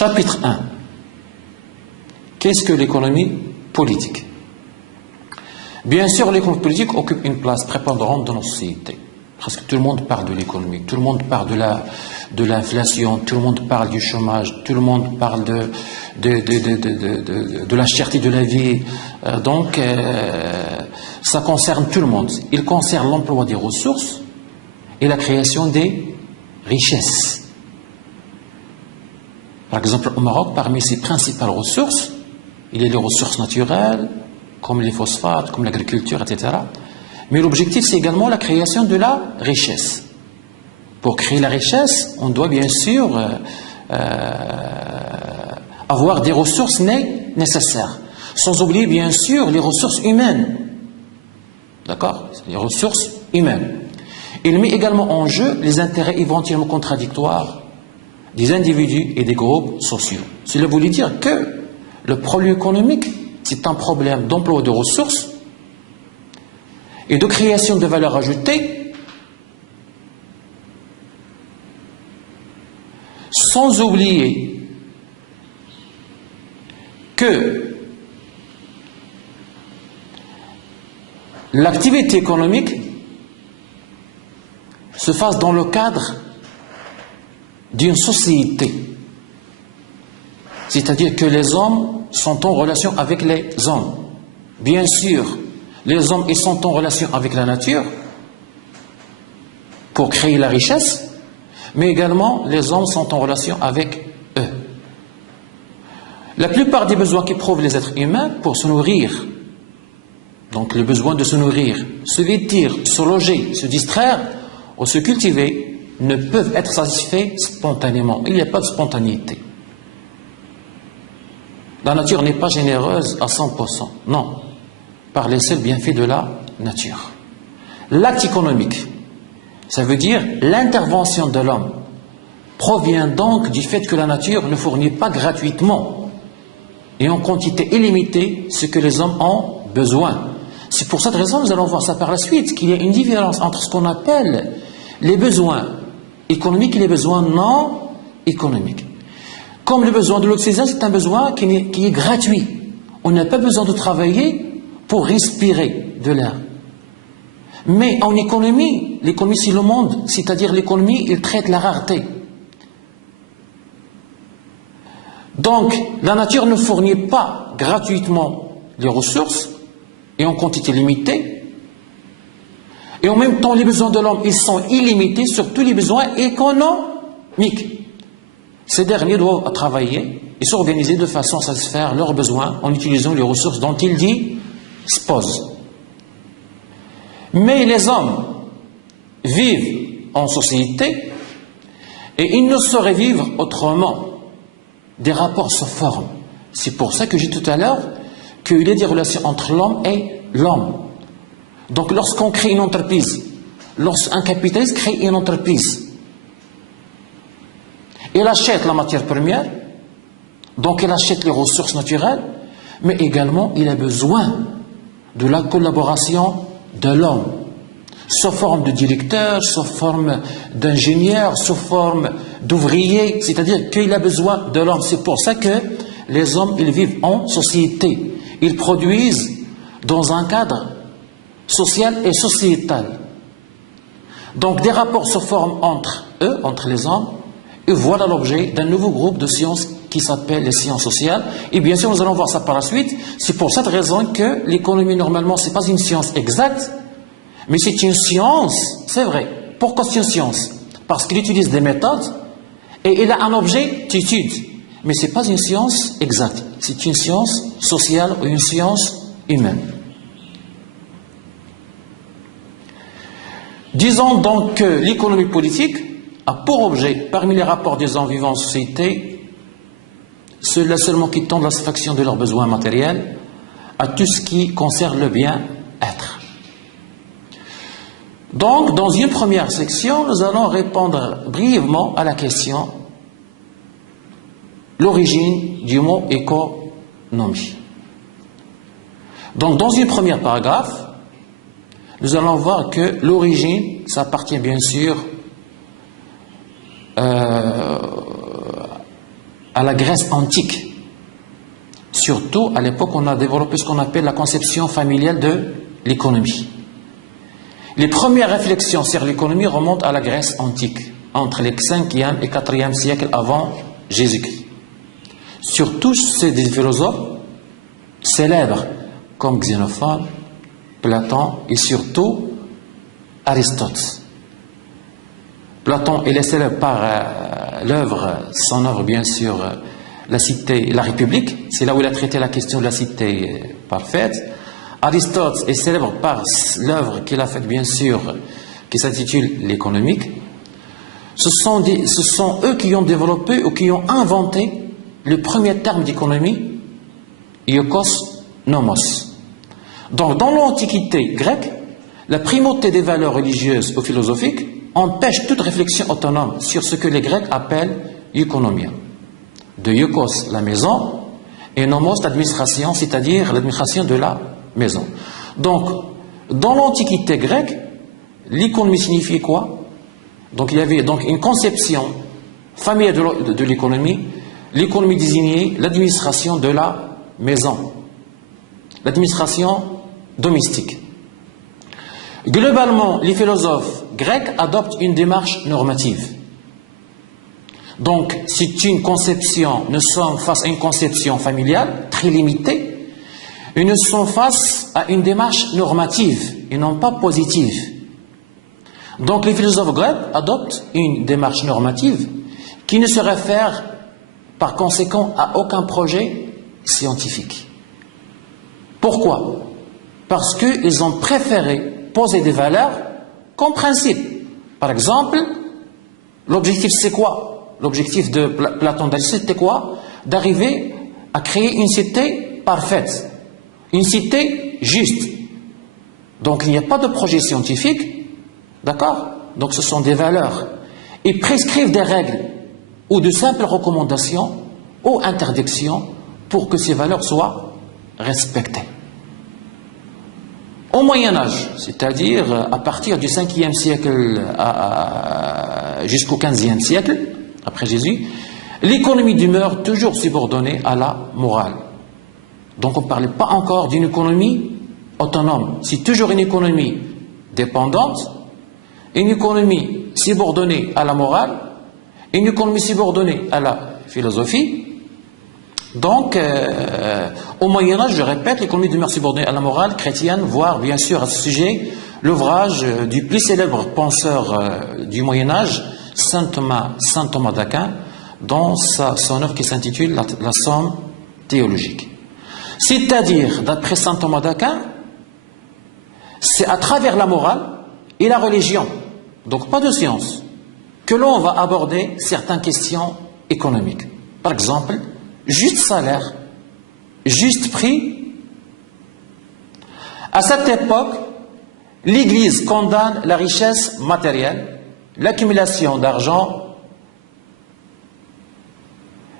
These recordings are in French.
Chapitre 1. Qu'est-ce que l'économie politique? Bien sûr, l'économie politique occupe une place prépondérante dans nos sociétés. Presque tout le monde parle de l'économie, tout le monde parle de l'inflation, tout le monde parle du chômage, tout le monde parle de la cherté de la vie. Donc, ça concerne tout le monde. Il concerne l'emploi des ressources et la création des richesses. Par exemple, au Maroc, parmi ses principales ressources, il y a les ressources naturelles, comme les phosphates, comme l'agriculture, etc. Mais l'objectif, c'est également la création de la richesse. Pour créer la richesse, on doit bien sûr avoir des ressources nécessaires. Sans oublier, bien sûr, les ressources humaines. D'accord? Les ressources humaines. Il met également en jeu les intérêts éventuellement contradictoires des individus et des groupes sociaux. Cela voulait dire que le problème économique, c'est un problème d'emploi de ressources et de création de valeur ajoutée, sans oublier que l'activité économique se fasse dans le cadre d'une société. C'est-à-dire que les hommes sont en relation avec les hommes. Bien sûr, les hommes ils sont en relation avec la nature pour créer la richesse, mais également les hommes sont en relation avec eux. La plupart des besoins qu'éprouvent les êtres humains pour se nourrir, donc le besoin de se nourrir, se vêtir, se loger, se distraire ou se cultiver, ne peuvent être satisfaits spontanément. Il n'y a pas de spontanéité. La nature n'est pas généreuse à 100%. Non. Par les seuls bienfaits de la nature. L'acte économique, ça veut dire l'intervention de l'homme, provient donc du fait que la nature ne fournit pas gratuitement et en quantité illimitée ce que les hommes ont besoin. C'est pour cette raison, nous allons voir ça par la suite, qu'il y a une différence entre ce qu'on appelle les besoins économiques et les besoins non économiques. Comme le besoin de l'oxygène, c'est un besoin qui est gratuit. On n'a pas besoin de travailler pour respirer de l'air. Mais en économie, l'économie c'est le monde, c'est-à-dire l'économie, il traite la rareté. Donc, la nature ne fournit pas gratuitement les ressources et en quantité limitée. Et en même temps, les besoins de l'homme, ils sont illimités, surtout les besoins économiques. Ces derniers doivent travailler et s'organiser de façon à satisfaire leurs besoins en utilisant les ressources dont ils disposent. Mais les hommes vivent en société et ils ne sauraient vivre autrement. Des rapports se forment. C'est pour ça que j'ai dit tout à l'heure qu'il y a des relations entre l'homme et l'homme. Donc lorsqu'on crée une entreprise, lorsqu'un capitaliste crée une entreprise, il achète la matière première, donc il achète les ressources naturelles, mais également il a besoin de la collaboration de l'homme, sous forme de directeur, sous forme d'ingénieur, sous forme d'ouvrier, c'est-à-dire qu'il a besoin de l'homme. C'est pour ça que les hommes, ils vivent en société, ils produisent dans un cadre social et sociétal. Donc des rapports se forment entre eux, entre les hommes, et voilà l'objet d'un nouveau groupe de sciences qui s'appelle les sciences sociales. Et bien sûr, nous allons voir ça par la suite. C'est pour cette raison que l'économie, normalement, ce n'est pas une science exacte, mais c'est une science, c'est vrai. Pourquoi c'est une science? Parce qu'il utilise des méthodes et il a un objet d'étude. Mais ce n'est pas une science exacte. C'est une science sociale ou une science humaine. Disons donc que l'économie politique a pour objet, parmi les rapports des hommes vivant en société, ceux-là seulement qui tendent à la satisfaction de leurs besoins matériels, à tout ce qui concerne le bien-être. Donc, dans une première section, nous allons répondre brièvement à la question l'origine du mot économie. Donc, dans une première paragraphe, nous allons voir que l'origine, ça appartient bien sûr à la Grèce antique. Surtout, à l'époque, on a développé ce qu'on appelle la conception familiale de l'économie. Les premières réflexions sur l'économie remontent à la Grèce antique, entre les 5e et 4e siècles avant Jésus-Christ. Surtout, c'est des philosophes célèbres comme Xénophone, Platon et surtout Aristote. Platon, il est célèbre par son œuvre bien sûr, la cité, la République, c'est là où il a traité la question de la cité parfaite. Aristote est célèbre par l'œuvre qu'il a faite bien sûr, qui s'intitule l'Économique. Ce sont eux qui ont développé ou qui ont inventé le premier terme d'économie, iokos nomos. Donc dans l'Antiquité grecque, la primauté des valeurs religieuses ou philosophiques empêche toute réflexion autonome sur ce que les Grecs appellent eukonomia. De iokos, la maison, et nomos, l'administration, c'est-à-dire l'administration de la maison. Donc, dans l'Antiquité grecque, l'économie signifiait quoi? Donc, il y avait donc une conception familière de l'économie. L'économie désignait l'administration de la maison, l'administration domestique. Globalement, les philosophes grecs adoptent une démarche normative. Donc, c'est une conception, nous sommes face à une conception familiale très limitée, et nous sommes face à une démarche normative et non pas positive. Donc, les philosophes grecs adoptent une démarche normative qui ne se réfère par conséquent à aucun projet scientifique. Pourquoi? Parce qu'ils ont préféré poser des valeurs comme principe. Par exemple, l'objectif c'est quoi? L'objectif de Platon d'Aristote c'était quoi? D'arriver à créer une cité parfaite, une cité juste. Donc il n'y a pas de projet scientifique, d'accord? Donc ce sont des valeurs. Ils prescrivent des règles ou de simples recommandations ou interdictions pour que ces valeurs soient respectées. Au Moyen-Âge, c'est-à-dire à partir du 5e siècle jusqu'au 15e siècle, après Jésus, l'économie demeure toujours subordonnée à la morale. Donc on ne parlait pas encore d'une économie autonome. C'est toujours une économie dépendante, une économie subordonnée à la morale, une économie subordonnée à la philosophie. Donc, au Moyen-Âge, je répète, l'économie demeure subordonnée à la morale chrétienne, voire bien sûr à ce sujet, l'ouvrage du plus célèbre penseur du Moyen-Âge, Saint Thomas d'Aquin, dans son œuvre qui s'intitule la Somme théologique. C'est-à-dire, d'après Saint Thomas d'Aquin, c'est à travers la morale et la religion, donc pas de science, que l'on va aborder certaines questions économiques. Par exemple, juste salaire, juste prix. À cette époque, l'Église condamne la richesse matérielle, l'accumulation d'argent.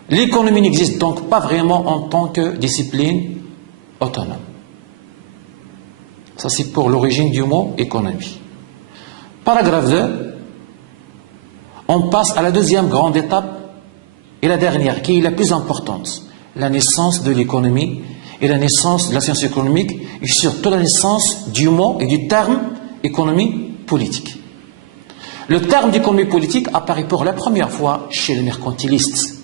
L'économie n'existe donc pas vraiment en tant que discipline autonome. Ça, c'est pour l'origine du mot économie. Paragraphe 2. On passe à la deuxième grande étape et la dernière, qui est la plus importante. La naissance de l'économie et la naissance de la science économique et surtout la naissance du mot et du terme économie politique. Le terme d'économie politique apparaît pour la première fois chez les mercantilistes.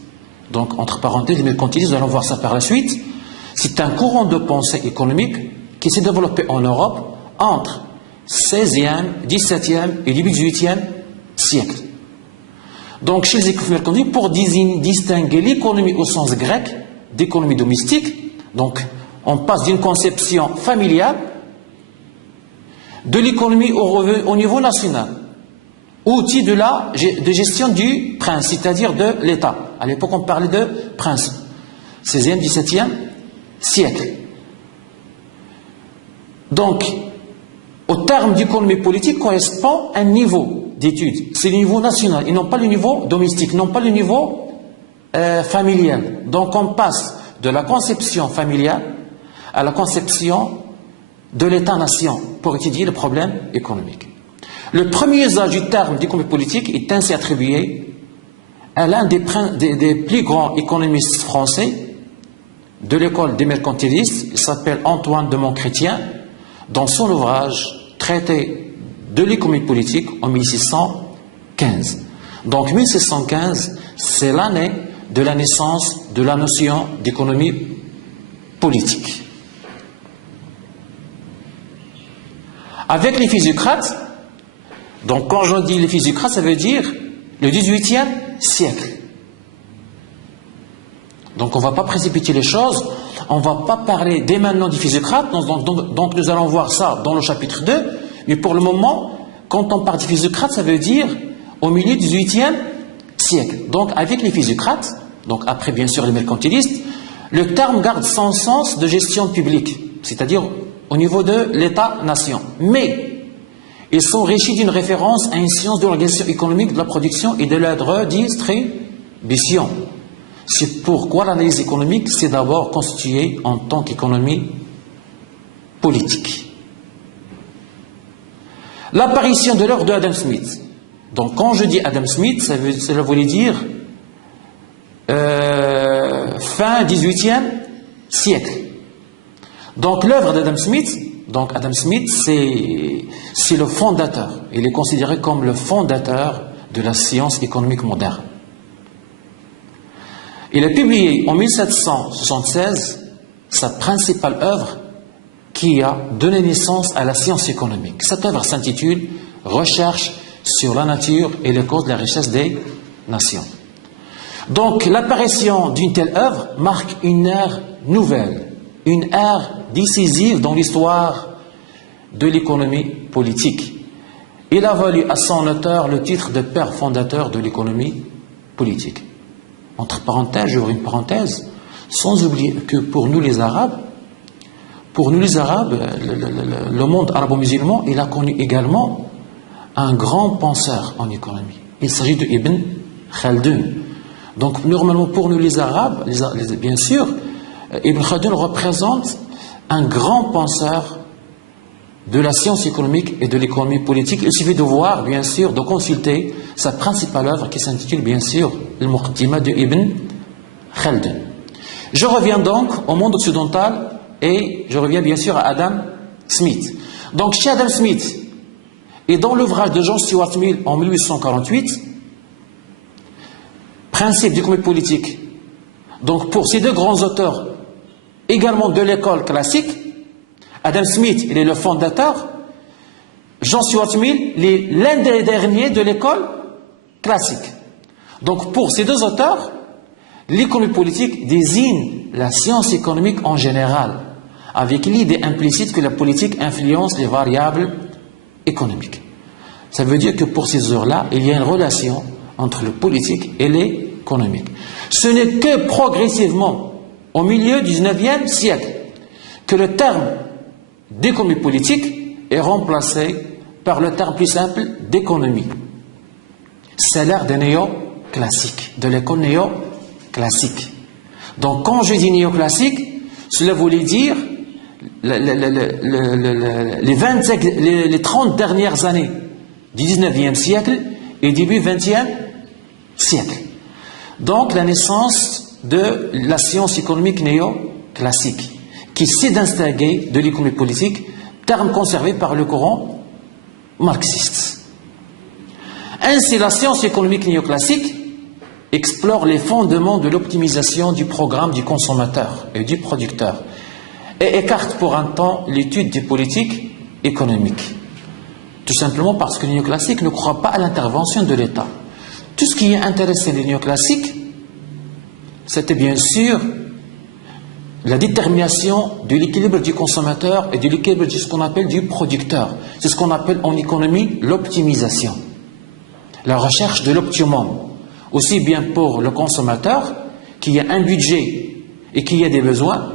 Donc, entre parenthèses, les mercantilistes, nous allons voir ça par la suite. C'est un courant de pensée économique qui s'est développé en Europe entre 16e, 17e et 18e siècle. Donc, chez les mercantilistes, pour distinguer l'économie au sens grec d'économie domestique, donc on passe d'une conception familiale de l'économie au niveau national, outil de gestion du prince, c'est-à-dire de l'État. À l'époque, on parlait de prince. 16e, 17e siècle. Donc, au terme d'économie politique correspond un niveau d'études. C'est le niveau national et non pas le niveau domestique, non pas le niveau familial. Donc, on passe de la conception familiale à la conception de l'État-nation pour étudier le problème économique. Le premier usage du terme d'économie politique est ainsi attribué à l'un des plus grands économistes français de l'école des mercantilistes. Il s'appelle Antoine de Montchrétien, dans son ouvrage Traité de l'économie politique en 1615. Donc 1615, c'est l'année de la naissance de la notion d'économie politique. Avec les physiocrates, donc quand je dis les physiocrates, ça veut dire le XVIIIe siècle. Donc on ne va pas précipiter les choses, on ne va pas parler dès maintenant des physiocrates, donc nous allons voir ça dans le chapitre 2, mais pour le moment, quand on parle des physiocrates, ça veut dire au milieu du XVIIIe siècle. Donc avec les physiocrates, donc après bien sûr les mercantilistes, le terme garde son sens de gestion publique, c'est-à-dire au niveau de l'État-nation. Mais ils sont régis d'une référence à une science de l'organisation économique de la production et de la redistribution. C'est pourquoi l'analyse économique s'est d'abord constituée en tant qu'économie politique. L'apparition de l'œuvre de Adam Smith. Donc quand je dis Adam Smith, cela voulait dire fin 18e siècle. Donc l'œuvre d'Adam Smith, c'est le fondateur. Il est considéré comme le fondateur de la science économique moderne. Il a publié en 1776 sa principale œuvre qui a donné naissance à la science économique. Cette œuvre s'intitule « Recherche sur la nature et les causes de la richesse des nations ». Donc l'apparition d'une telle œuvre marque une ère nouvelle, une ère décisive dans l'histoire de l'économie politique. Il a valu à son auteur le titre de père fondateur de l'économie politique. Entre parenthèses, j'ouvre une parenthèse, sans oublier que pour nous les Arabes, le monde arabo-musulman, il a connu également un grand penseur en économie. Il s'agit de Ibn Khaldun. Donc normalement pour nous les Arabes, bien sûr, Ibn Khaldun représente un grand penseur de la science économique et de l'économie politique. Il suffit de voir, bien sûr, de consulter sa principale œuvre qui s'intitule, bien sûr, le Muqaddimah de Ibn Khaldun. Je reviens donc au monde occidental et je reviens bien sûr à Adam Smith. Donc chez Adam Smith et dans l'ouvrage de John Stuart Mill en 1848, Principe d'économie politique. Donc pour ces deux grands auteurs, également de l'école classique, Adam Smith, il est le fondateur, John Stuart Mill, il est l'un des derniers de l'école classique. Donc pour ces deux auteurs, l'économie politique désigne la science économique en général, avec l'idée implicite que la politique influence les variables économiques. Ça veut dire que pour ces auteurs-là, il y a une relation entre le politique et l'économique. Ce n'est que progressivement, au milieu du XIXe siècle, que le terme d'économie politique est remplacé par le terme plus simple d'économie. C'est l'ère des néoclassiques, de l'école néoclassique. Donc quand je dis néoclassique, cela voulait dire les 30 dernières années du XIXe siècle et début XXe siècle. Donc la naissance de la science économique néoclassique, qui s'est distinguée de l'économie politique, terme conservé par le courant marxiste. Ainsi, la science économique néoclassique explore les fondements de l'optimisation du programme du consommateur et du producteur et écarte pour un temps l'étude des politiques économiques. Tout simplement parce que le néoclassique ne croit pas à l'intervention de l'État. Tout ce qui a intéressé les néoclassiques, c'était bien sûr la détermination de l'équilibre du consommateur et de l'équilibre de ce qu'on appelle du producteur. C'est ce qu'on appelle en économie l'optimisation. La recherche de l'optimum, aussi bien pour le consommateur qui a un budget et qui a des besoins,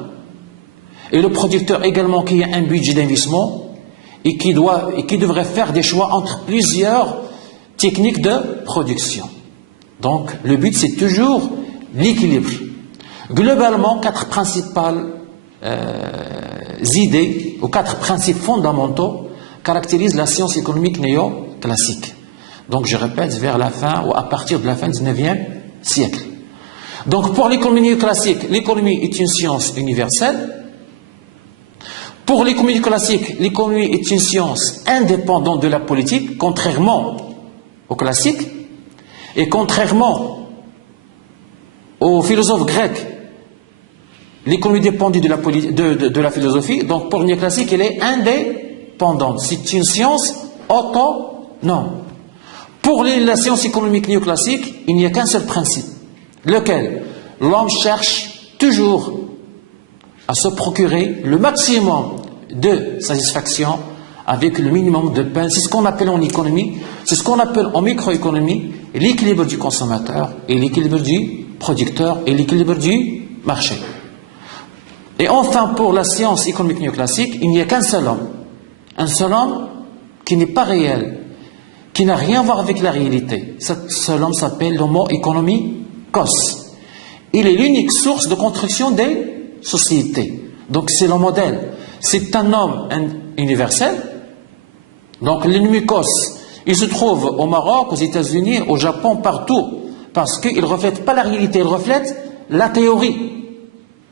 et le producteur également qui a un budget d'investissement et qui devrait faire des choix entre plusieurs techniques de production. Donc le but c'est toujours l'équilibre. Globalement, quatre principales idées ou quatre principes fondamentaux caractérisent la science économique néoclassique. Donc je répète, vers la fin ou à partir de la fin du 19e siècle. Donc pour l'économie néoclassique, l'économie est une science universelle. Pour l'économie classique, l'économie est une science indépendante de la politique, contrairement au classique, et contrairement aux philosophes grecs, l'économie dépendait de la philosophie. Donc pour le néoclassique, elle est indépendante. C'est une science autonome. Pour la science économique néoclassique, il n'y a qu'un seul principe, lequel l'homme cherche toujours à se procurer le maximum de satisfaction avec le minimum de peine. C'est ce qu'on appelle en économie, c'est ce qu'on appelle en microéconomie l'équilibre du consommateur et l'équilibre du producteur et l'équilibre du marché. Et enfin, pour la science économique néoclassique, il n'y a qu'un seul homme. Un seul homme qui n'est pas réel, qui n'a rien à voir avec la réalité. Ce seul homme s'appelle l'homo economicos. Il est l'unique source de construction des sociétés. Donc c'est le modèle. C'est un homme universel. Donc l'economikos, il se trouve au Maroc, aux États-Unis, au Japon, partout. Parce qu'il ne reflète pas la réalité, il reflète la théorie.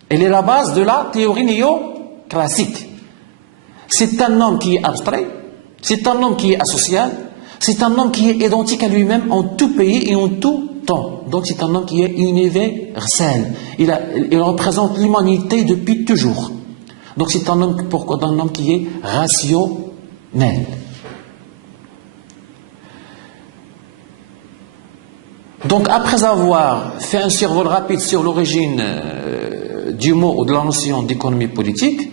Elle est la base de la théorie néoclassique. C'est un homme qui est abstrait, c'est un homme qui est asocial, c'est un homme qui est identique à lui-même en tout pays et en tout temps. Donc c'est un homme qui est universel. Il représente l'humanité depuis toujours. Donc c'est un homme qui est rationnel. Donc après avoir fait un survol rapide sur l'origine du mot ou de la notion d'économie politique,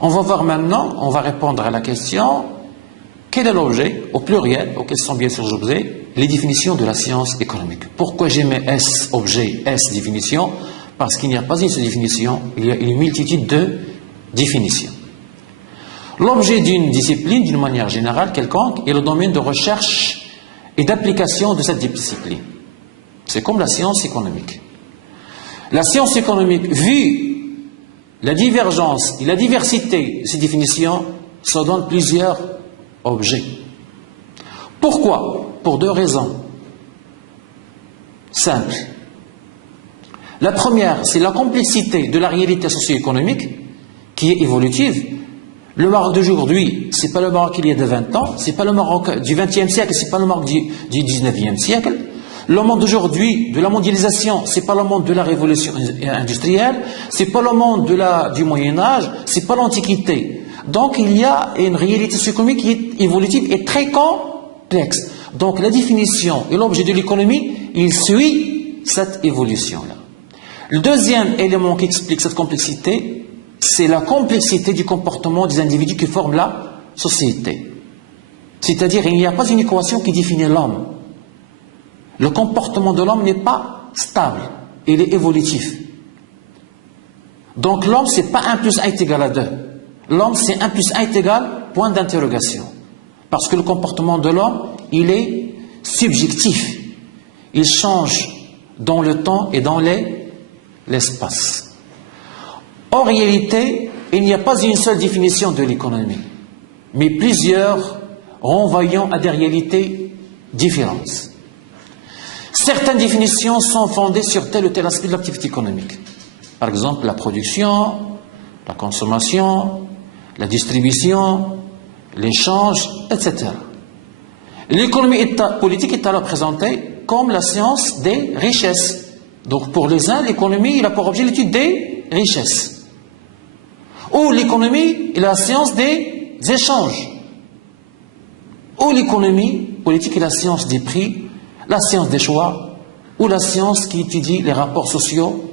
on va voir maintenant, on va répondre à la question: quel est l'objet, au pluriel, auquel sont bien sûr les objets, les définitions de la science économique. Pourquoi j'ai mis S objet, S définition? Parce qu'il n'y a pas une seule définition, il y a une multitude de définitions. L'objet d'une discipline, d'une manière générale quelconque, est le domaine de recherche et d'application de cette discipline. C'est comme la science économique. La science économique, vu la divergence et la diversité de ces définitions, ça donne plusieurs objets. Pourquoi? Pour deux raisons simples. La première, c'est la complexité de la réalité socio-économique qui est évolutive. Le Maroc d'aujourd'hui, ce n'est pas le Maroc qu'il y a de 20 ans, ce n'est pas le Maroc du XXe siècle, ce n'est pas le Maroc du XIXe siècle. Le monde d'aujourd'hui, de la mondialisation, ce n'est pas le monde de la révolution industrielle, ce n'est pas le monde du Moyen-Âge, ce n'est pas l'Antiquité. Donc il y a une réalité socio-économique qui est évolutive et très complexe. Donc la définition et l'objet de l'économie, il suit cette évolution-là. Le deuxième élément qui explique cette complexité, c'est la complexité du comportement des individus qui forment la société. C'est-à-dire, il n'y a pas une équation qui définit l'homme. Le comportement de l'homme n'est pas stable, il est évolutif. Donc l'homme, ce n'est pas 1 plus 1 est égal à 2. L'homme, c'est 1 plus 1 est égal, point d'interrogation. Parce que le comportement de l'homme, il est subjectif. Il change dans le temps et dans l'espace. En réalité, il n'y a pas une seule définition de l'économie, mais plusieurs renvoyant à des réalités différentes. Certaines définitions sont fondées sur tel ou tel aspect de l'activité économique. Par exemple, la production, la consommation, la distribution, l'échange, etc. L'économie politique est alors présentée comme la science des richesses. Donc pour les uns, l'économie a pour objet l'étude des richesses. Ou l'économie est la science des échanges. Ou l'économie politique est la science des prix, la science des choix, ou la science qui étudie les rapports sociaux,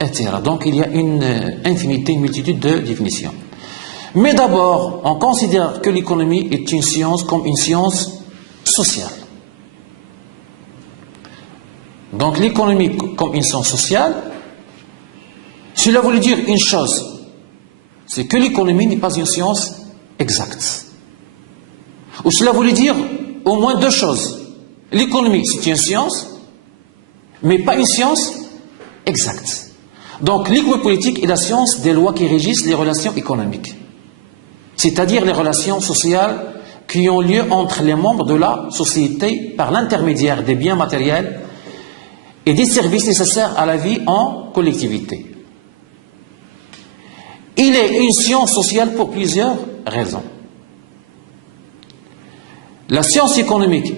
etc. Donc il y a une infinité, une multitude de définitions. Mais d'abord, on considère que l'économie est une science comme une science sociale. Donc l'économie comme une science sociale, cela voulait dire une chose, c'est que l'économie n'est pas une science exacte. Ou cela voulait dire au moins deux choses. L'économie, c'est une science, mais pas une science exacte. Donc l'économie politique est la science des lois qui régissent les relations économiques, c'est-à-dire les relations sociales qui ont lieu entre les membres de la société par l'intermédiaire des biens matériels et des services nécessaires à la vie en collectivité. Il est une science sociale pour plusieurs raisons. La science économique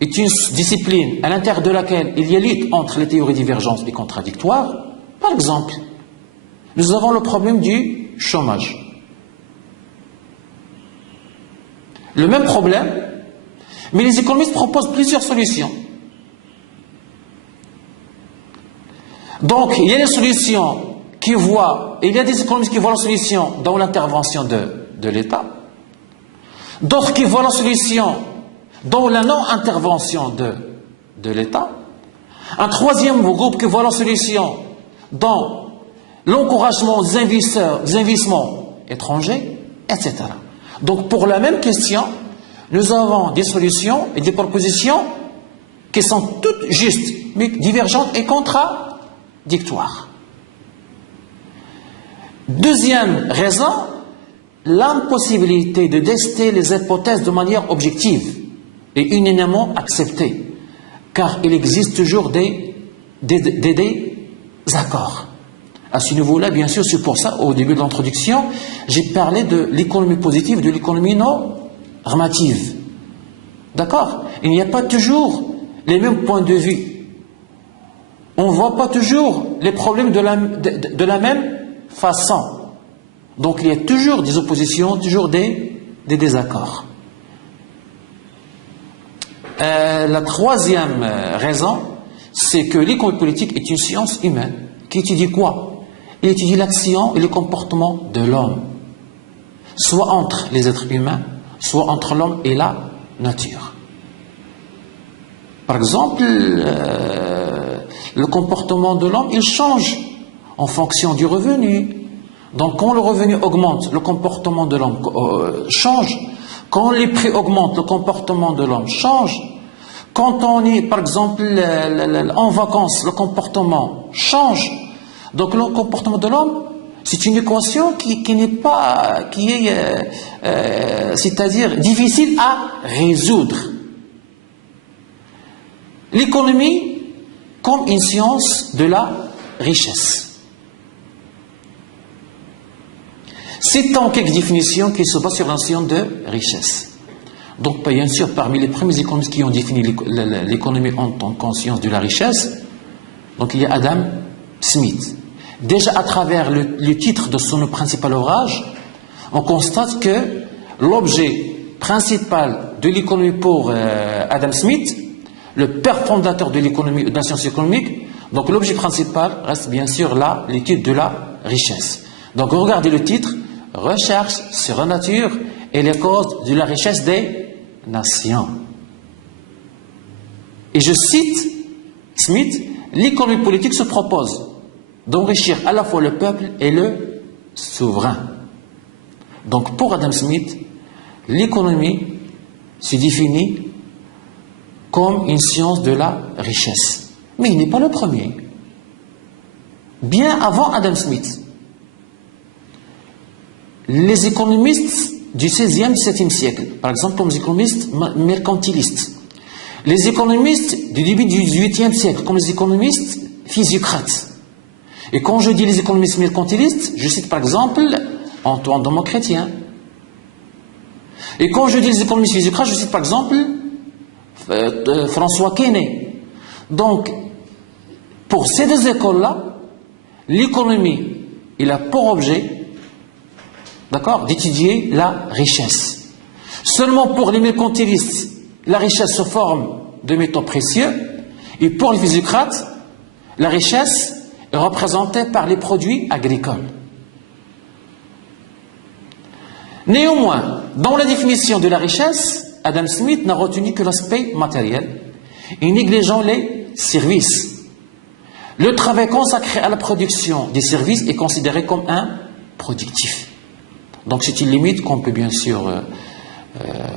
est une discipline à l'intérieur de laquelle il y a lutte entre les théories divergentes et contradictoires. Par exemple, nous avons le problème du chômage. Le même problème, mais les économistes proposent plusieurs solutions. Donc, il y a des solutions qui voient, il y a des économistes qui voient la solution dans l'intervention de l'État, d'autres qui voient la solution dans la non-intervention de l'État, un troisième groupe qui voit la solution dans l'encouragement des investissements étrangers, etc. Donc, pour la même question, nous avons des solutions et des propositions qui sont toutes justes, mais divergentes et contradictoires. Deuxième raison, l'impossibilité de tester les hypothèses de manière objective et unanimement acceptée, car il existe toujours des accords. À ce niveau-là, bien sûr, c'est pour ça, au début de l'introduction, j'ai parlé de l'économie positive, de l'économie normative. D'accord? Il n'y a pas toujours les mêmes points de vue. On ne voit pas toujours les problèmes de la même façon. Donc il y a toujours des oppositions, toujours des désaccords. La troisième raison, c'est que l'économie politique est une science humaine qui étudie quoi? Il étudie l'action et le comportement de l'homme, soit entre les êtres humains, soit entre l'homme et la nature. Par exemple, le comportement de l'homme, il change en fonction du revenu. Donc quand le revenu augmente, le comportement de l'homme change. Quand les prix augmentent, le comportement de l'homme change. Quand on est, par exemple, en vacances, le comportement change. Donc le comportement de l'homme, c'est une équation c'est-à-dire difficile à résoudre. L'économie comme une science de la richesse. C'est en quelques définitions qui se basent sur la notion de richesse. Donc, bien sûr, parmi les premiers économistes qui ont défini l'économie en tant que conscience de la richesse, donc il y a Adam Smith. Déjà, à travers le titre de son principal ouvrage, on constate que l'objet principal de l'économie pour Adam Smith, le père fondateur de l'économie, de la science économique, donc l'objet principal reste bien sûr là, l'étude de la richesse. Donc, regardez le titre, Recherche sur la nature et les causes de la richesse des nations. Et je cite Smith, l'économie politique se propose d'enrichir à la fois le peuple et le souverain. Donc pour Adam Smith, l'économie se définit comme une science de la richesse. Mais il n'est pas le premier. Bien avant Adam Smith, les économistes du XVIe, XVIIe siècle, par exemple comme les économistes mercantilistes, les économistes du début du XVIIIe siècle, comme les économistes physiocrates. Et quand je dis les économistes mercantilistes, je cite par exemple Antoine Domon-Chrétien. Et quand je dis les économistes physiocrates, je cite par exemple François Quesnay. Donc, pour ces deux écoles-là, l'économie, il a pour objet, d'accord, d'étudier la richesse. Seulement pour les mercantilistes, la richesse sous forme de métaux précieux, et pour les physiocrates, la richesse est représentée par les produits agricoles. Néanmoins, dans la définition de la richesse, Adam Smith n'a retenu que l'aspect matériel, et négligeant les services. Le travail consacré à la production des services est considéré comme improductif. Donc c'est une limite qu'on peut bien sûr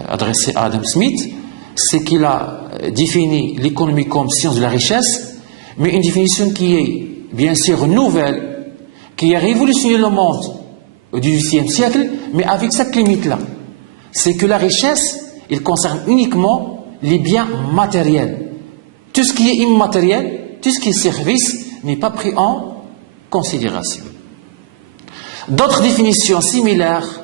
adresser à Adam Smith, c'est qu'il a défini l'économie comme science de la richesse, mais une définition qui est bien sûr nouvelle, qui a révolutionné le monde au XVIIIe siècle, mais avec cette limite-là. C'est que la richesse, elle concerne uniquement les biens matériels. Tout ce qui est immatériel, tout ce qui est service n'est pas pris en considération. D'autres définitions similaires,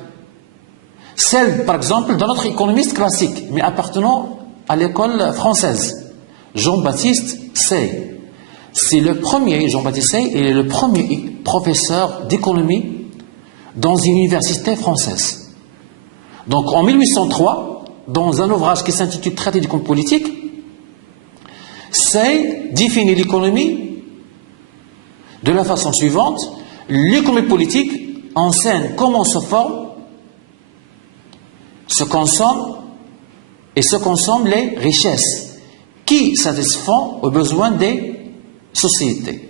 celles par exemple d'un autre économiste classique, mais appartenant à l'école française, Jean-Baptiste Say. C'est le premier, Jean-Baptiste Say, il est le premier professeur d'économie dans une université française. Donc en 1803, dans un ouvrage qui s'intitule Traité d'économie politique, Say définit l'économie de la façon suivante. L'économie politique enseigne comment se forment, se consomment et se consomment les richesses qui satisfont aux besoins des sociétés.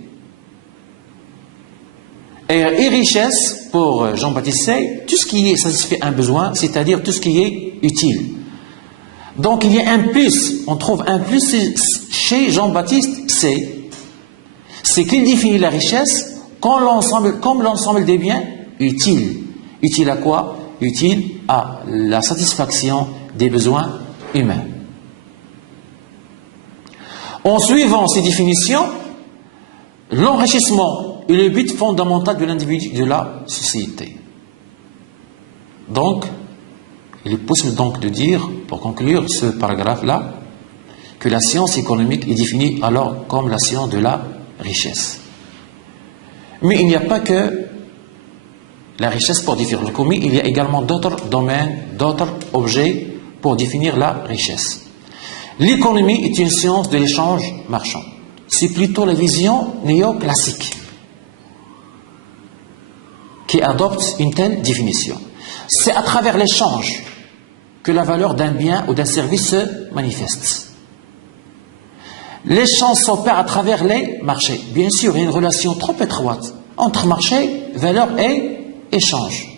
Et richesse, pour Jean-Baptiste Say, tout ce qui satisfait un besoin, c'est-à-dire tout ce qui est utile. Donc il y a un plus, on trouve un plus chez Jean-Baptiste Say, c'est qu'il définit la richesse comme l'ensemble des biens utiles. Utile à quoi? Utile à la satisfaction des besoins humains. En suivant ces définitions, l'enrichissement est le but fondamental de l'individu et de la société. Donc, il est possible donc de dire, pour conclure ce paragraphe-là, que la science économique est définie alors comme la science de la richesse. Mais il n'y a pas que la richesse pour définir l'économie, il y a également d'autres domaines, d'autres objets pour définir la richesse. L'économie est une science de l'échange marchand. C'est plutôt la vision néoclassique qui adopte une telle définition. C'est à travers l'échange que la valeur d'un bien ou d'un service se manifeste. L'échange s'opère à travers les marchés. Bien sûr, il y a une relation trop étroite entre marché, valeur et échange.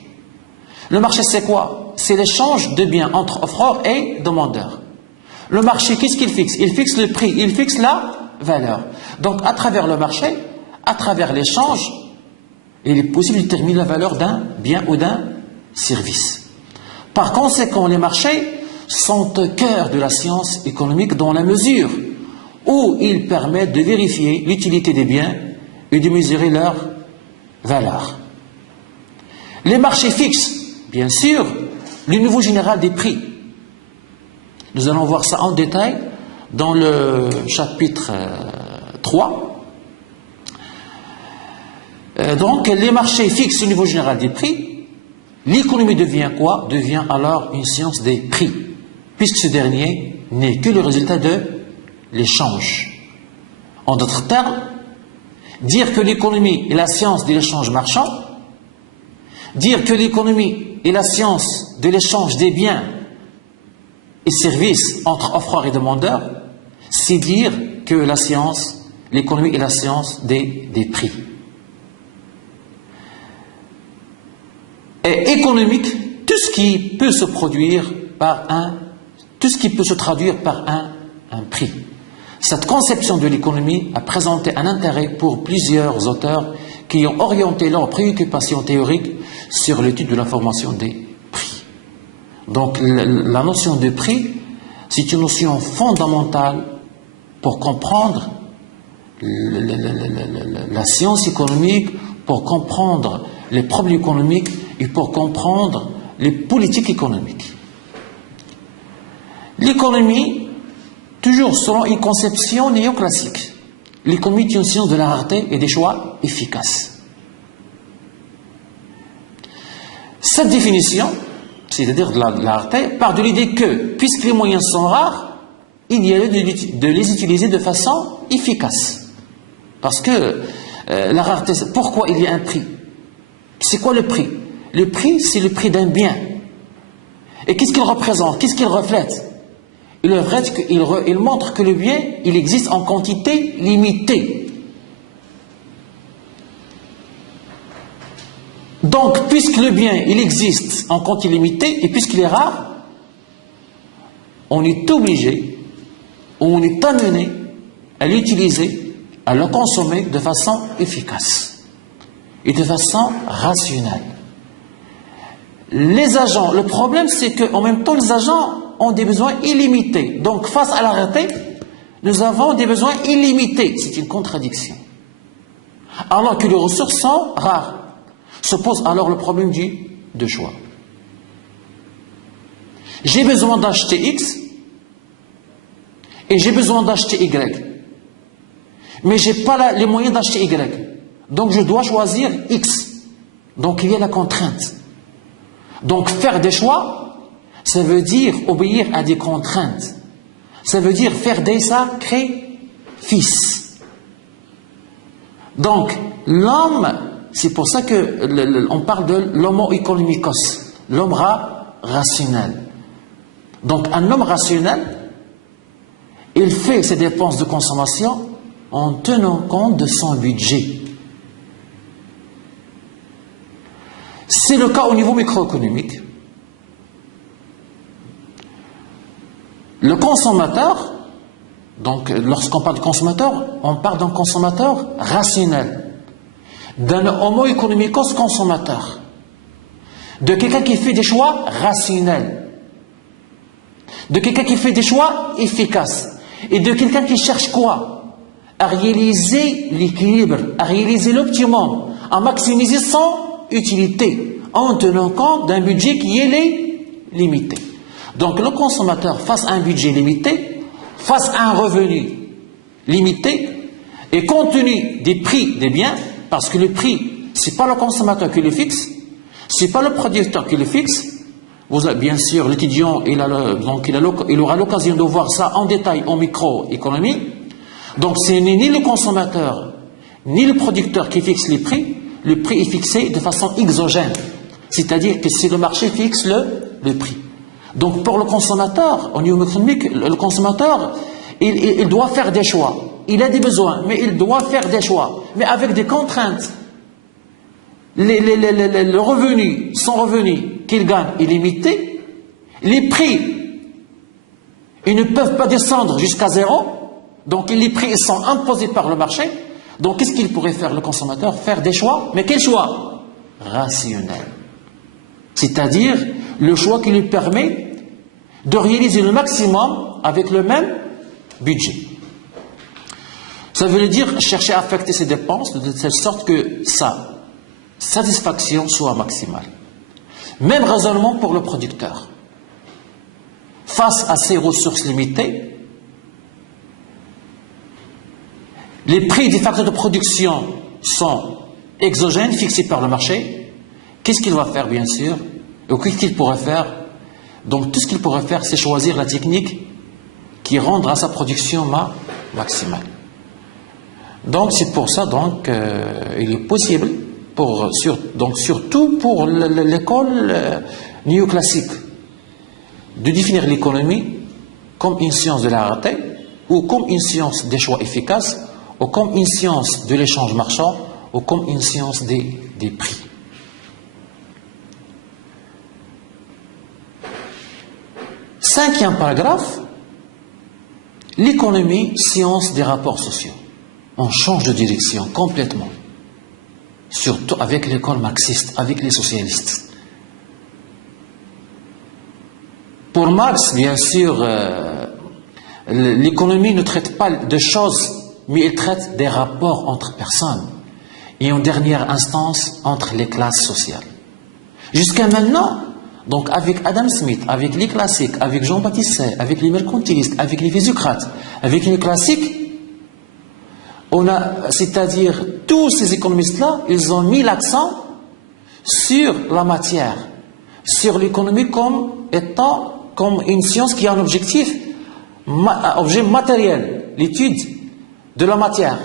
Le marché, c'est quoi? C'est l'échange de biens entre offreurs et demandeurs. Le marché, qu'est-ce qu'il fixe? Il fixe le prix, il fixe la valeur. Donc, à travers le marché, à travers l'échange, il est possible de déterminer la valeur d'un bien ou d'un service. Par conséquent, les marchés sont au cœur de la science économique dans la mesure où ils permettent de vérifier l'utilité des biens et de mesurer leur valeur. Les marchés fixent, bien sûr, le niveau général des prix. Nous allons voir ça en détail dans le chapitre 3. Donc, les marchés fixent le niveau général des prix. L'économie devient quoi? Devient alors une science des prix, puisque ce dernier n'est que le résultat de l'échange. En d'autres termes, dire que l'économie est la science de l'échange marchand, dire que l'économie est la science de l'échange des biens et services entre offreurs et demandeurs, c'est dire que la science, l'économie est la science des prix. Et économique, tout ce qui peut se produire par tout ce qui peut se traduire par un prix. Cette conception de l'économie a présenté un intérêt pour plusieurs auteurs qui ont orienté leurs préoccupations théoriques sur l'étude de la formation des prix. Donc la notion de prix, c'est une notion fondamentale pour comprendre la science économique, pour comprendre les problèmes économiques et pour comprendre les politiques économiques. L'économie, toujours selon une conception néoclassique, l'économie est une science de la rareté et des choix efficaces. Cette définition, c'est-à-dire de la rareté, part de l'idée que, puisque les moyens sont rares, il y a lieu de les utiliser de façon efficace. Parce que la rareté, pourquoi il y a un prix? C'est quoi le prix? Le prix, c'est le prix d'un bien. Et qu'est-ce qu'il représente? Qu'est-ce qu'il reflète? Il montre que le bien, il existe en quantité limitée. Donc, puisque le bien, il existe en quantité limitée, et puisqu'il est rare, on est obligé, on est amené à l'utiliser, à le consommer de façon efficace et de façon rationnelle. Les agents, le problème c'est qu'en même temps les agents ont des besoins illimités. Donc face à la rareté, nous avons des besoins illimités. C'est une contradiction. Alors que les ressources sont rares. Se pose alors le problème de choix. J'ai besoin d'acheter X et j'ai besoin d'acheter Y. Mais je n'ai pas les moyens d'acheter Y. Donc je dois choisir X. Donc il y a la contrainte. Donc faire des choix, ça veut dire obéir à des contraintes. Ça veut dire faire des sacrifices. Donc l'homme, c'est pour ça qu'on parle de l'homo economicos, l'homme rationnel. Donc un homme rationnel, il fait ses dépenses de consommation en tenant compte de son budget. C'est le cas au niveau microéconomique. Le consommateur, donc lorsqu'on parle de consommateur, on parle d'un consommateur rationnel, d'un homo economicos consommateur, de quelqu'un qui fait des choix rationnels, de quelqu'un qui fait des choix efficaces, et de quelqu'un qui cherche quoi? À réaliser l'équilibre, à réaliser l'optimum, à maximiser son utilité, en tenant compte d'un budget qui est limité. Donc le consommateur, face à un budget limité, face à un revenu limité, et compte tenu des prix des biens, parce que le prix, ce n'est pas le consommateur qui le fixe, ce n'est pas le producteur qui le fixe. Vous avez, bien sûr, l'étudiant, il aura l'occasion de voir ça en détail en microéconomie. Donc ce n'est ni le consommateur, ni le producteur qui fixe les prix. Le prix est fixé de façon exogène. C'est-à-dire que c'est le marché qui fixe le prix. Donc pour le consommateur, au niveau économique, le consommateur, il doit faire des choix. Il a des besoins, mais il doit faire des choix. Mais avec des contraintes. Le revenu, son revenu qu'il gagne est limité. Les prix, ils ne peuvent pas descendre jusqu'à zéro. Donc les prix sont imposés par le marché. Donc qu'est-ce qu'il pourrait faire le consommateur? Faire des choix. Mais quel choix? Rationnel. C'est-à-dire le choix qui lui permet de réaliser le maximum avec le même budget. Ça veut dire chercher à affecter ses dépenses de telle sorte que sa satisfaction soit maximale. Même raisonnement pour le producteur. Face à ses ressources limitées, les prix des facteurs de production sont exogènes, fixés par le marché. Qu'est-ce qu'il va faire, bien sûr? Ou qu'est-ce qu'il pourrait faire? Donc tout ce qu'il pourrait faire, c'est choisir la technique qui rendra sa production maximale. Donc c'est pour ça il est possible, surtout pour l'école néoclassique, de définir l'économie comme une science de la rareté, ou comme une science des choix efficaces, ou comme une science de l'échange marchand, ou comme une science des prix. Cinquième paragraphe, l'économie, science des rapports sociaux. On change de direction complètement, surtout avec l'école marxiste, avec les socialistes. Pour Marx, bien sûr, l'économie ne traite pas de choses, mais elle traite des rapports entre personnes et en dernière instance entre les classes sociales. Jusqu'à maintenant, donc avec Adam Smith, avec les classiques, avec Jean-Baptiste Say, avec les mercantilistes, avec les physiocrates, avec les classiques, c'est-à-dire tous ces économistes-là, ils ont mis l'accent sur la matière, sur l'économie comme une science qui a un objectif, objet matériel, l'étude de la matière.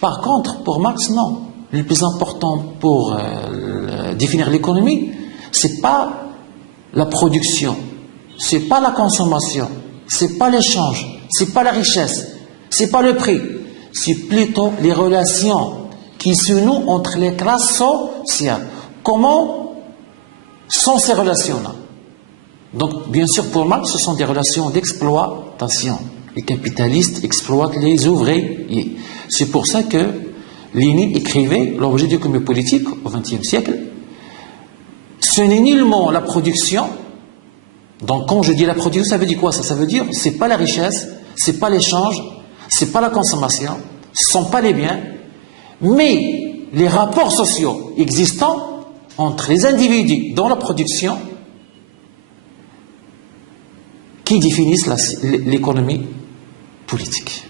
Par contre, pour Marx, non. Le plus important pour définir l'économie, c'est pas la production, c'est pas la consommation, c'est pas l'échange, c'est pas la richesse, c'est pas le prix, c'est plutôt les relations qui se nouent entre les classes sociales. Comment sont ces relations-là? Donc, bien sûr, pour Marx, ce sont des relations d'exploitation. Les capitalistes exploitent les ouvriers. C'est pour ça que Lénine écrivait l'objet de l'économie politique au XXe siècle. Ce n'est nullement la production. Donc quand je dis la production, ça veut dire quoi? Ça veut dire, c'est pas la richesse, ce n'est pas l'échange, ce n'est pas la consommation, ce ne sont pas les biens, mais les rapports sociaux existants entre les individus dans la production qui définissent l'économie politique.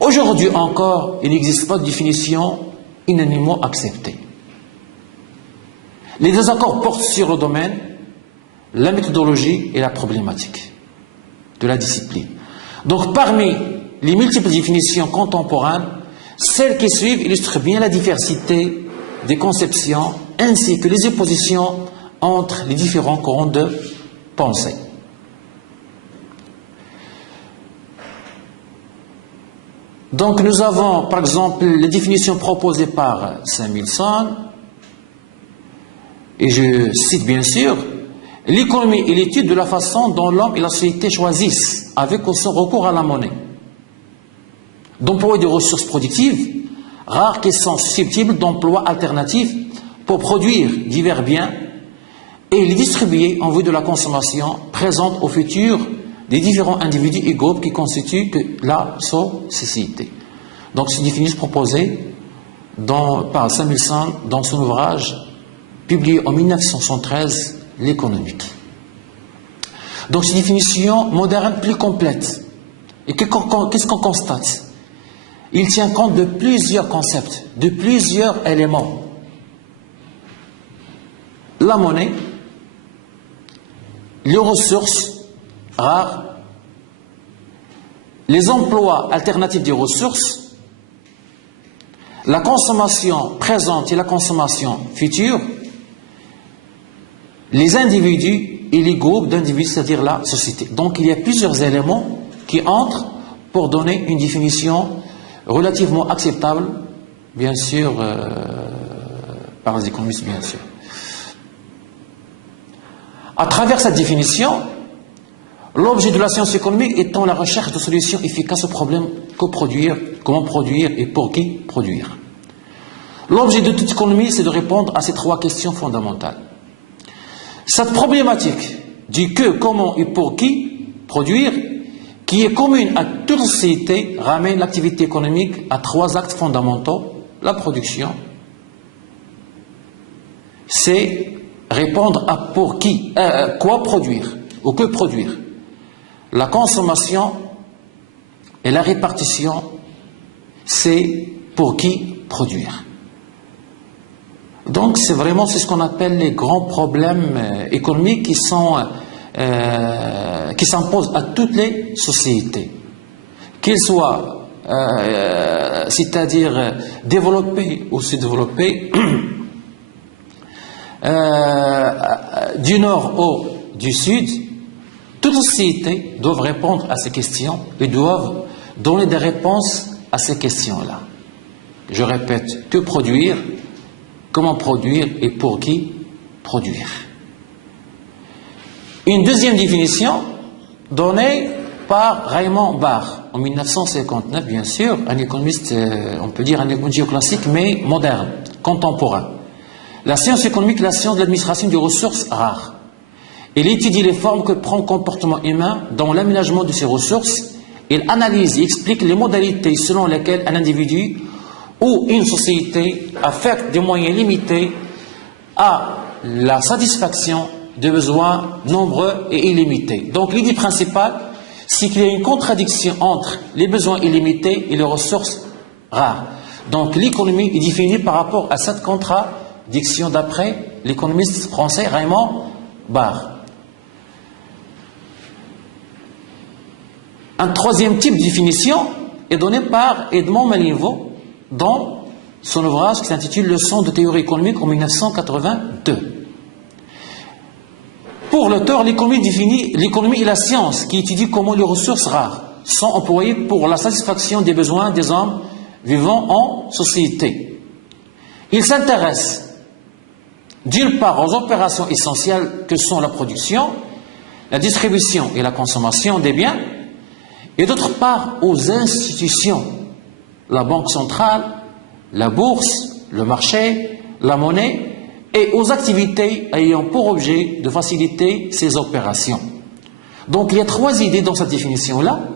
Aujourd'hui encore, il n'existe pas de définition unanimement acceptée. Les désaccords portent sur le domaine, la méthodologie et la problématique de la discipline. Donc parmi les multiples définitions contemporaines, celles qui suivent illustrent bien la diversité des conceptions ainsi que les oppositions entre les différents courants de pensée. Donc nous avons par exemple les définitions proposées par Samuelson, et je cite bien sûr: l'économie est l'étude de la façon dont l'homme et la société choisissent, avec aussi recours à la monnaie, d'employer des ressources productives rares qui sont susceptibles d'emplois alternatifs pour produire divers biens et les distribuer en vue de la consommation présente au futur des différents individus et groupes qui constituent la société. Donc c'est une définition proposée par Samuelson dans son ouvrage publié en 1973, L'économique. Donc c'est une définition moderne plus complète. Et qu'est-ce qu'on constate? Il tient compte de plusieurs concepts, de plusieurs éléments. La monnaie, les ressources rares, les emplois alternatifs des ressources, la consommation présente et la consommation future, les individus et les groupes d'individus, c'est-à-dire la société. Donc il y a plusieurs éléments qui entrent pour donner une définition relativement acceptable, bien sûr, par les économistes, bien sûr. À travers cette définition, l'objet de la science économique étant la recherche de solutions efficaces aux problèmes que produire, comment produire et pour qui produire. L'objet de toute économie, c'est de répondre à ces trois questions fondamentales. Cette problématique du que, comment et pour qui produire, qui est commune à toute société, ramène l'activité économique à trois actes fondamentaux. La production, c'est répondre à pour qui, quoi produire ou que produire. La consommation et la répartition, c'est pour qui produire. Donc c'est ce qu'on appelle les grands problèmes économiques qui s'imposent à toutes les sociétés, qu'ils soient c'est-à-dire développés ou sous-développés, du nord au du sud. Toutes les sociétés doivent répondre à ces questions et doivent donner des réponses à ces questions-là. Je répète, que produire, comment produire et pour qui produire. Une deuxième définition donnée par Raymond Barre en 1959, bien sûr, un économiste, on peut dire un économiste géoclassique, mais moderne, contemporain. La science économique est la science de l'administration des ressources rares. Il étudie les formes que prend le comportement humain dans l'aménagement de ces ressources. Il analyse et explique les modalités selon lesquelles un individu ou une société affecte des moyens limités à la satisfaction de besoins nombreux et illimités. Donc l'idée principale, c'est qu'il y a une contradiction entre les besoins illimités et les ressources rares. Donc l'économie est définie par rapport à cette contradiction d'après l'économiste français Raymond Barre. Un troisième type de définition est donné par Edmond Malraux dans son ouvrage qui s'intitule Leçons de théorie économique en 1982. Pour l'auteur, l'économie est la science qui étudie comment les ressources rares sont employées pour la satisfaction des besoins des hommes vivant en société. Il s'intéresse d'une part aux opérations essentielles que sont la production, la distribution et la consommation des biens, et d'autre part aux institutions, la banque centrale, la bourse, le marché, la monnaie, et aux activités ayant pour objet de faciliter ces opérations. Donc il y a trois idées dans cette définition-là.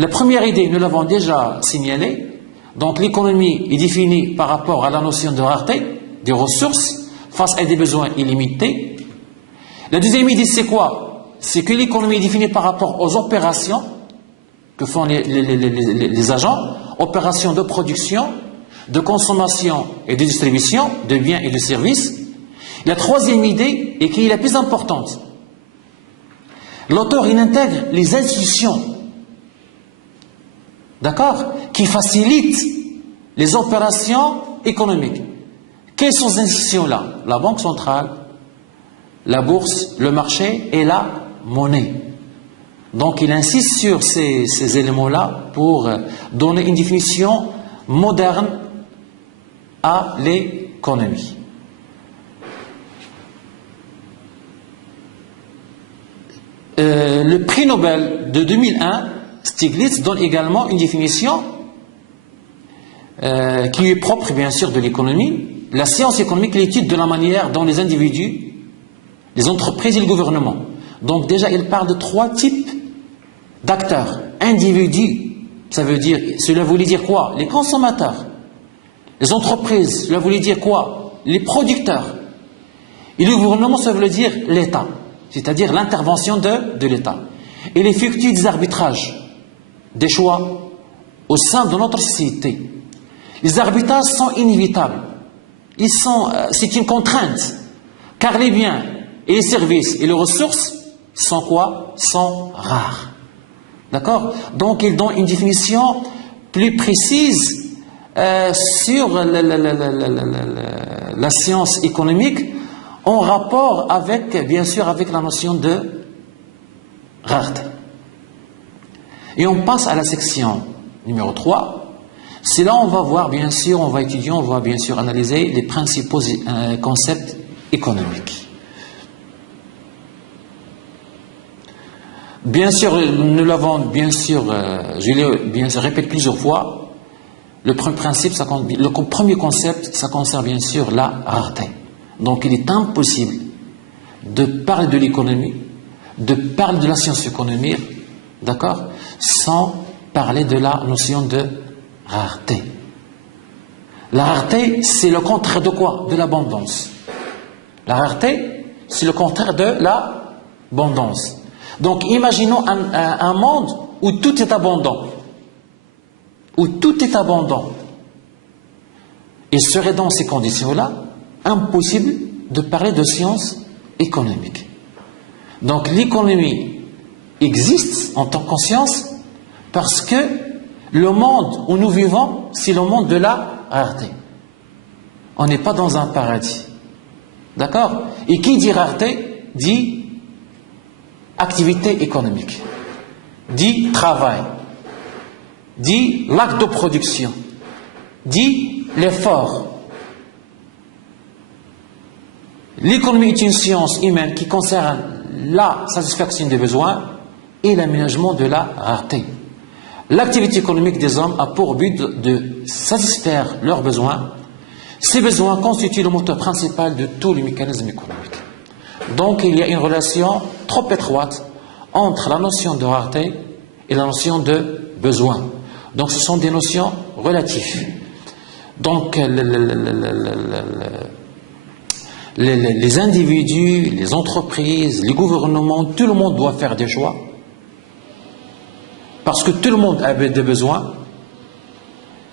La première idée, nous l'avons déjà signalée. Donc l'économie est définie par rapport à la notion de rareté des ressources face à des besoins illimités. La deuxième idée, c'est quoi? C'est que l'économie est définie par rapport aux opérations que font les agents, opérations de production, de consommation et de distribution de biens et de services. La troisième idée, et qui est la plus importante, l'auteur il intègre les institutions, d'accord, qui facilitent les opérations économiques. Quelles sont ces institutions-là? La Banque centrale, la bourse, le marché et la monnaie. Donc il insiste sur ces éléments-là pour donner une définition moderne à l'économie. Le prix Nobel de 2001, Stiglitz, donne également une définition qui est propre bien sûr de l'économie. La science économique est l'étude de la manière dont les individus, les entreprises et le gouvernement. Donc déjà il parle de trois types d'acteurs. Individus, cela voulait dire quoi? Les consommateurs. Les entreprises, cela voulait dire quoi? Les producteurs. Et le gouvernement, ça veut dire l'État, c'est-à-dire l'intervention de l'État. Il effectue des arbitrages, des choix au sein de notre société. Les arbitrages sont inévitables. C'est une contrainte, car les biens et les services et les ressources sont quoi? Sont rares. D'accord? Donc, il donne une définition plus précise sur la science économique en rapport avec, bien sûr, avec la notion de rareté. Et on passe à la section numéro 3. C'est là on va voir, bien sûr, on va étudier, on va bien sûr analyser les principaux concepts économiques. Bien sûr, nous l'avons, bien sûr, je l'ai répété plusieurs fois, le premier concept, ça concerne bien sûr la rareté. Donc il est impossible de parler de l'économie, de parler de la science économique, d'accord, sans parler de la notion de rareté. La rareté, c'est le contraire de quoi? De l'abondance. La rareté, c'est le contraire de l'abondance. Donc, imaginons un monde où tout est abondant. Où tout est abondant. Il serait dans ces conditions-là impossible de parler de science économique. Donc, l'économie existe en tant que science parce que le monde où nous vivons, c'est le monde de la rareté. On n'est pas dans un paradis. D'accord? Et qui dit rareté dit activité économique, dit travail, dit l'acte de production, dit l'effort. L'économie est une science humaine qui concerne la satisfaction des besoins et l'aménagement de la rareté. L'activité économique des hommes a pour but de satisfaire leurs besoins. Ces besoins constituent le moteur principal de tous les mécanismes économiques. Donc, il y a une relation trop étroite entre la notion de rareté et la notion de besoin. Donc, ce sont des notions relatives. Donc, les individus, les entreprises, les gouvernements, tout le monde doit faire des choix. Parce que tout le monde a des besoins.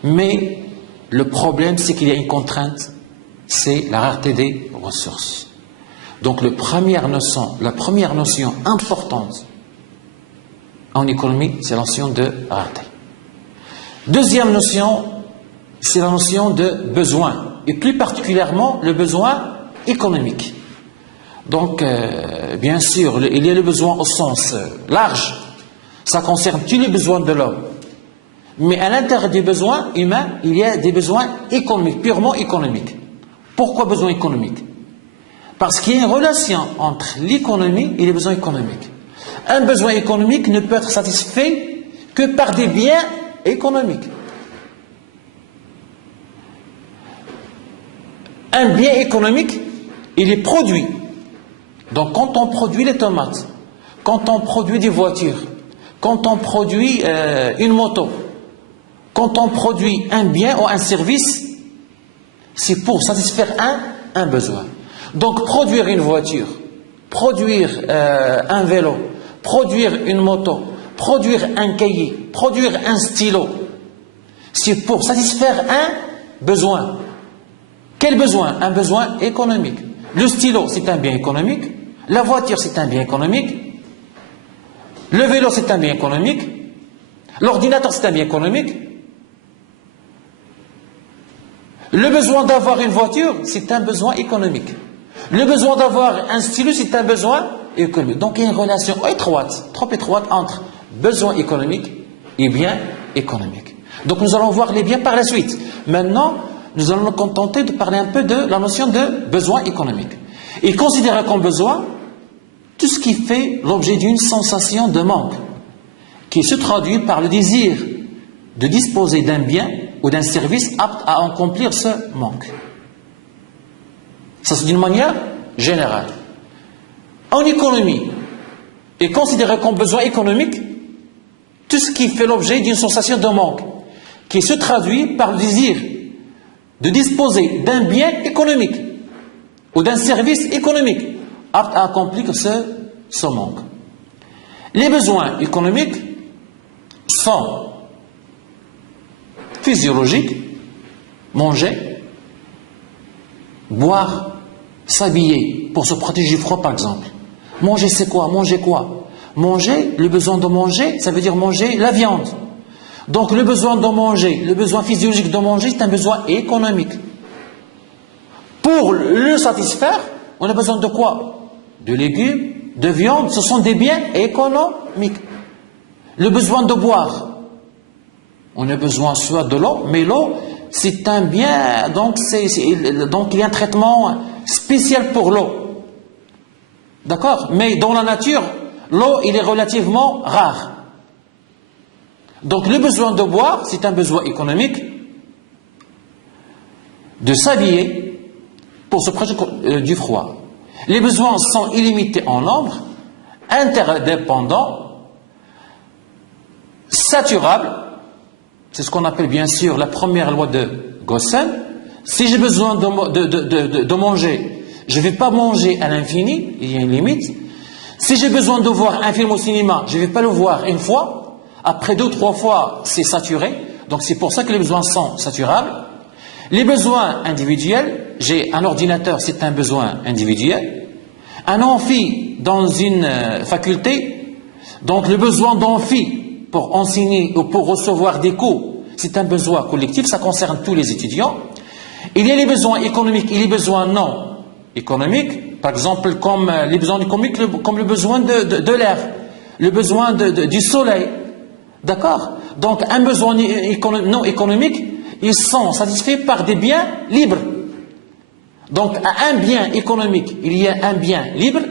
Mais le problème, c'est qu'il y a une contrainte, c'est la rareté des ressources. Donc la première notion importante en économie, c'est la notion de rareté. Deuxième notion, c'est la notion de besoin, et plus particulièrement le besoin économique. Donc, bien sûr, il y a le besoin au sens large, ça concerne tous les besoins de l'homme. Mais à l'intérieur des besoins humains, il y a des besoins économiques, purement économiques. Pourquoi besoin économique? Parce qu'il y a une relation entre l'économie et les besoins économiques. Un besoin économique ne peut être satisfait que par des biens économiques. Un bien économique, il est produit. Donc quand on produit les tomates, quand on produit des voitures, quand on produit une moto, quand on produit un bien ou un service, c'est pour satisfaire un besoin. Donc produire une voiture, produire un vélo, produire une moto, produire un cahier, produire un stylo, c'est pour satisfaire un besoin. Quel besoin? Un besoin économique. Le stylo, c'est un bien économique. La voiture, c'est un bien économique. Le vélo, c'est un bien économique. L'ordinateur, c'est un bien économique. Le besoin d'avoir une voiture, c'est un besoin économique. Le besoin d'avoir un stylo, c'est un besoin économique. Donc il y a une relation étroite, trop étroite entre besoin économique et bien économique. Donc nous allons voir les biens par la suite. Maintenant, nous allons nous contenter de parler un peu de la notion de besoin économique. Et considérer comme besoin tout ce qui fait l'objet d'une sensation de manque, qui se traduit par le désir de disposer d'un bien ou d'un service apte à accomplir ce manque. Ça, c'est d'une manière générale. En économie, est considéré comme besoin économique tout ce qui fait l'objet d'une sensation de manque, qui se traduit par le désir de disposer d'un bien économique ou d'un service économique apte à accomplir ce manque. Les besoins économiques sont physiologiques, manger, boire, s'habiller pour se protéger du froid par exemple. Manger c'est quoi? Manger quoi? Manger, le besoin de manger, ça veut dire manger la viande. Donc le besoin de manger, le besoin physiologique de manger, c'est un besoin économique. Pour le satisfaire, on a besoin de quoi? De légumes, de viande, ce sont des biens économiques. Le besoin de boire, on a besoin soit de l'eau, mais l'eau, c'est un bien, donc il y a un traitement spécial pour l'eau. D'accord? Mais dans la nature, l'eau, il est relativement rare. Donc le besoin de boire, c'est un besoin économique. De s'habiller pour se protéger du froid. Les besoins sont illimités en nombre, interdépendants, saturables. C'est ce qu'on appelle bien sûr la première loi de Gossen. Si j'ai besoin de manger, je ne vais pas manger à l'infini, il y a une limite. Si j'ai besoin de voir un film au cinéma, je ne vais pas le voir une fois. Après 2 ou 3 fois, c'est saturé. Donc c'est pour ça que les besoins sont saturables. Les besoins individuels, j'ai un ordinateur, c'est un besoin individuel. Un amphi dans une faculté, donc le besoin d'amphi pour enseigner ou pour recevoir des cours, c'est un besoin collectif, ça concerne tous les étudiants. Il y a les besoins économiques et les besoins non économiques, par exemple comme les besoins économiques, comme le besoin de l'air, le besoin du soleil. D'accord? Donc un besoin non économique, ils sont satisfaits par des biens libres. Donc à un bien économique, il y a un bien libre,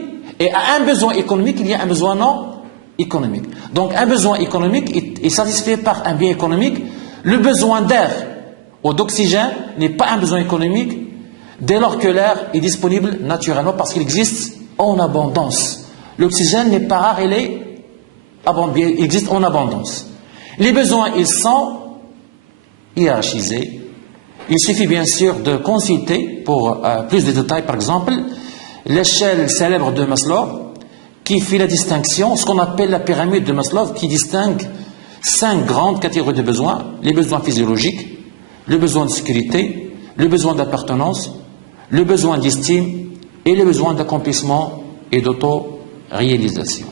et à un besoin économique, il y a un besoin non économique. Donc un besoin économique est satisfait par un bien économique. Le besoin d'air ou d'oxygène n'est pas un besoin économique dès lors que l'air est disponible naturellement parce qu'il existe en abondance. L'oxygène n'est pas rare, il existe en abondance. Les besoins, ils sont hiérarchisés. Il suffit bien sûr de consulter pour plus de détails, par exemple, l'échelle célèbre de Maslow qui fait la distinction, ce qu'on appelle la pyramide de Maslow, qui distingue 5 grandes catégories de besoins: les besoins physiologiques, le besoin de sécurité, le besoin d'appartenance, le besoin d'estime et le besoin d'accomplissement et d'auto-réalisation.